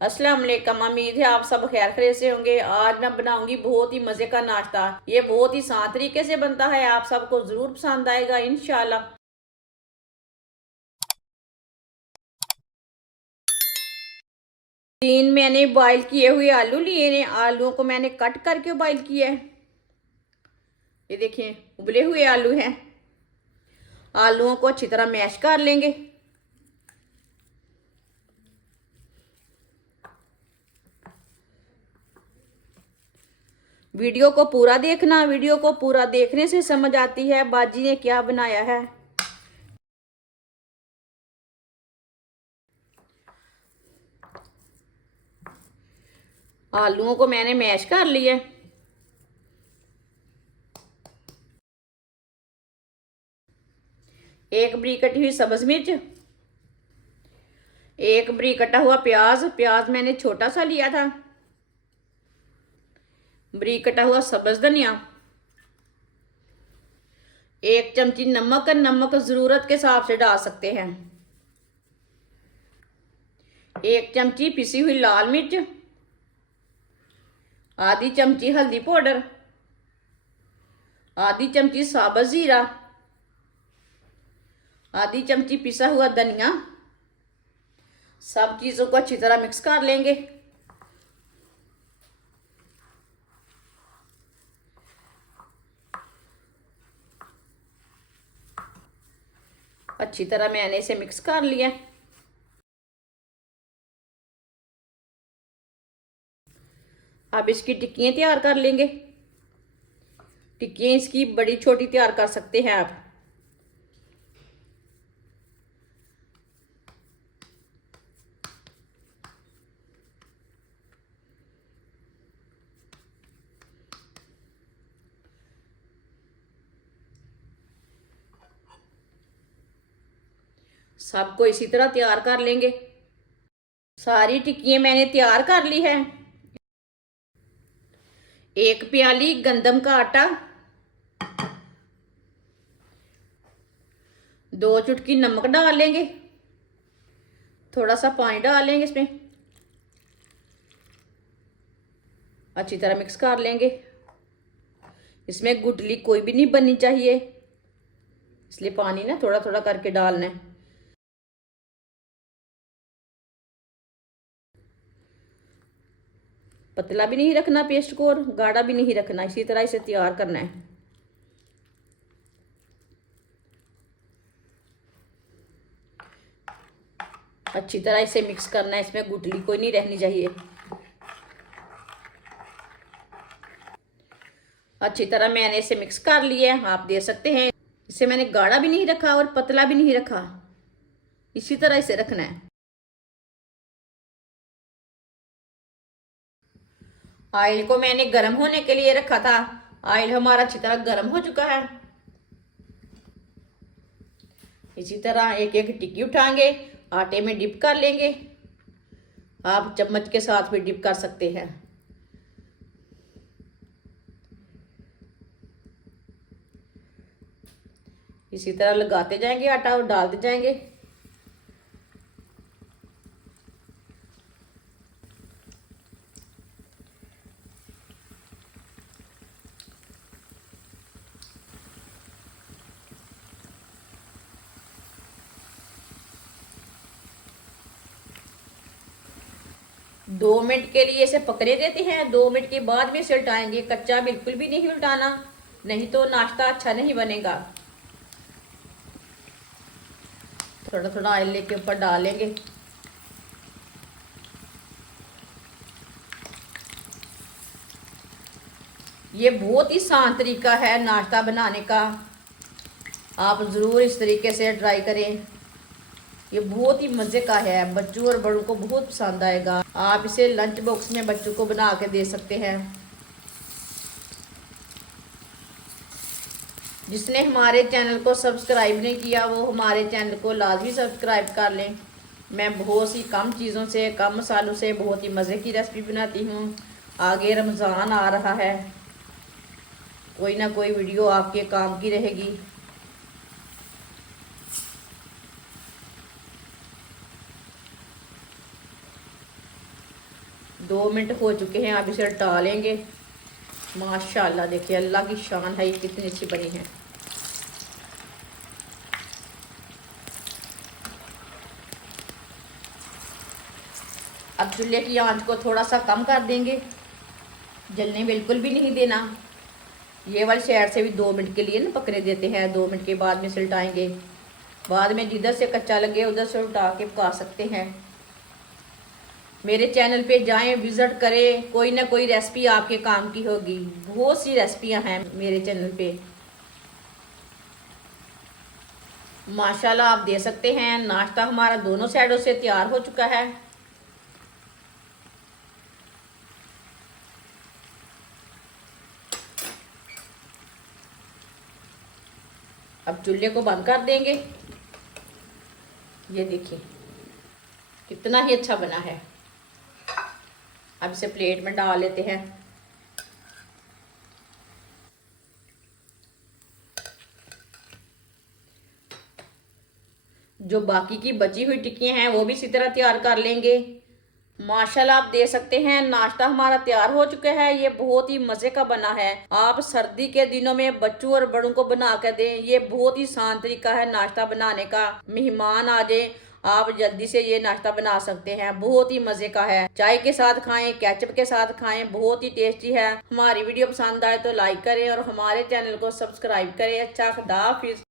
अस्सलाम वालेकुम। उम्मीद है आप सब खैर खैरियत से होंगे। आज मैं बनाऊंगी बहुत ही मज़े का नाश्ता। ये बहुत ही आसान तरीके से बनता है, आप सबको ज़रूर पसंद आएगा इंशाल्लाह। 3 मैंने बॉईल किए हुए आलू लिए हैं। आलूओं को मैंने कट करके बॉईल किया है। ये देखें, उबले हुए आलू हैं। आलूओं को अच्छी तरह मैश कर लेंगे। वीडियो को पूरा देखना, वीडियो को पूरा देखने से समझ आती है बाजी ने क्या बनाया है। आलूओं को मैंने मैश कर लिया। एक बरीक कटी हुई सब्ज मिर्च, एक बरीक कटा हुआ प्याज। प्याज मैंने छोटा सा लिया था। बरीक कटा हुआ सब्ज धनिया, एक चमची नमक। नमक जरूरत के हिसाब से डाल सकते हैं। एक चमची पिसी हुई लाल मिर्च, आधी चमची हल्दी पाउडर, आधी चमची साबुत जीरा, आधी चमची पिसा हुआ धनिया। सब चीजों को अच्छी तरह मिक्स कर लेंगे। अच्छी तरह मैंने इसे मिक्स कर लिया। अब इसकी टिक्कियाँ तैयार कर लेंगे। टिक्कियाँ इसकी बड़ी छोटी तैयार कर सकते हैं आप। सबको इसी तरह तैयार कर लेंगे। सारी टिक्कियाँ मैंने तैयार कर ली है। एक प्याली गंदम का आटा, 2 चुटकी नमक डाल लेंगे। थोड़ा सा पानी डाल लेंगे इसमें। अच्छी तरह मिक्स कर लेंगे। इसमें गुठली कोई भी नहीं बननी चाहिए, इसलिए पानी ना थोड़ा थोड़ा करके डालना है। पतला भी नहीं रखना पेस्ट को और गाढ़ा भी नहीं रखना, इसी तरह इसे तैयार करना है। अच्छी तरह इसे मिक्स करना है, इसमें गुठली कोई नहीं रहनी चाहिए। अच्छी तरह मैंने इसे मिक्स कर लिया है, आप देख सकते हैं। इसे मैंने गाढ़ा भी नहीं रखा और पतला भी नहीं रखा, इसी तरह इसे रखना है। ऑयल को मैंने गर्म होने के लिए रखा था। ऑयल हमारा अच्छी तरह गर्म हो चुका है। इसी तरह एक एक टिक्की उठाएंगे, आटे में डिप कर लेंगे। आप चम्मच के साथ भी डिप कर सकते हैं। इसी तरह लगाते जाएंगे आटा और डालते जाएंगे। दो मिनट के लिए इसे पकड़े देते हैं। 2 मिनट के बाद में इसे उल्टाएंगे। कच्चा बिल्कुल भी नहीं उल्टाना, नहीं तो नाश्ता अच्छा नहीं बनेगा। थोड़ा थोड़ा ऑयल लेके ऊपर डालेंगे। ये बहुत ही आसान तरीका है नाश्ता बनाने का, आप ज़रूर इस तरीके से ट्राई करें। ये बहुत ही मज़े का है, बच्चों और बड़ों को बहुत पसंद आएगा। आप इसे लंच बॉक्स में बच्चों को बना के दे सकते हैं। जिसने हमारे चैनल को सब्सक्राइब नहीं किया वो हमारे चैनल को लाजमी सब्सक्राइब कर लें। मैं बहुत सी कम चीज़ों से, कम मसालों से बहुत ही मज़े की रेसिपी बनाती हूँ। आगे रमज़ान आ रहा है, कोई ना कोई वीडियो आपके काम की रहेगी। 2 मिनट हो चुके हैं, अब इसे डालेंगे। माशाल्लाह देखिए, अल्लाह की शान है, ये कितनी अच्छी बनी है। अब चूल्हे की आंच को थोड़ा सा कम कर देंगे, जलने बिल्कुल भी नहीं देना। ये वाली साइड से भी 2 मिनट के लिए ना पकने देते हैं, 2 मिनट के बाद में उल्टाएंगे। बाद में जिधर से कच्चा लगे उधर से उल्टा के पका सकते हैं। मेरे चैनल पे जाएं, विजिट करें, कोई ना कोई रेसिपी आपके काम की होगी। बहुत सी रेसिपियां हैं मेरे चैनल पे। माशाल्लाह आप दे सकते हैं, नाश्ता हमारा दोनों साइडों से तैयार हो चुका है। अब चूल्हे को बंद कर देंगे। ये देखिए कितना ही अच्छा बना है। अब इसे प्लेट में डाल लेते हैं। जो बाकी की बची हुई टिक्कियां हैं वो भी इसी तरह तैयार कर लेंगे। माशाल्लाह आप दे सकते हैं, नाश्ता हमारा तैयार हो चुका है। ये बहुत ही मज़े का बना है। आप सर्दी के दिनों में बच्चों और बड़ों को बना कर दें। ये बहुत ही आसान तरीका है नाश्ता बनाने का। मेहमान आ जाए, आप जल्दी से ये नाश्ता बना सकते हैं। बहुत ही मज़े का है। चाय के साथ खाएं, केचप के साथ खाएं, बहुत ही टेस्टी है। हमारी वीडियो पसंद आए तो लाइक करें और हमारे चैनल को सब्सक्राइब करें। अच्छा, खुदा हाफिज़।